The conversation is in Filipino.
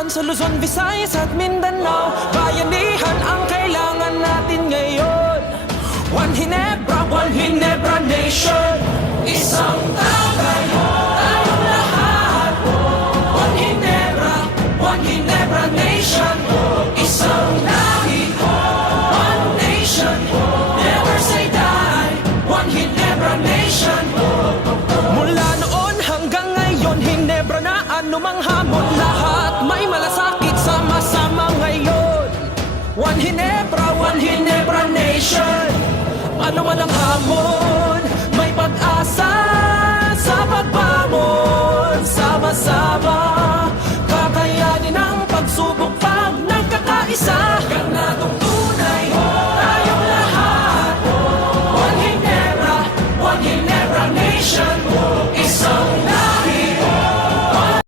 man sa Luzon, Visayas at Mindanao. Bayanihan ang kailangan natin ngayon. One Hinebra, One Hinebra Nation. Isang tayo, tayong lahat. One Hinebra, One Hinebra Nation. Isang lahi, One Nation. Never say die One Hinebra Nation. Mula noon hanggang ngayon Hinebra na anumang hamon. Lahat One Hinebra, One Hinebra Nation. Ano man ang hamon, may pag-asa. Sa pagbangon, sama-sama Kakayanin ang pagsubok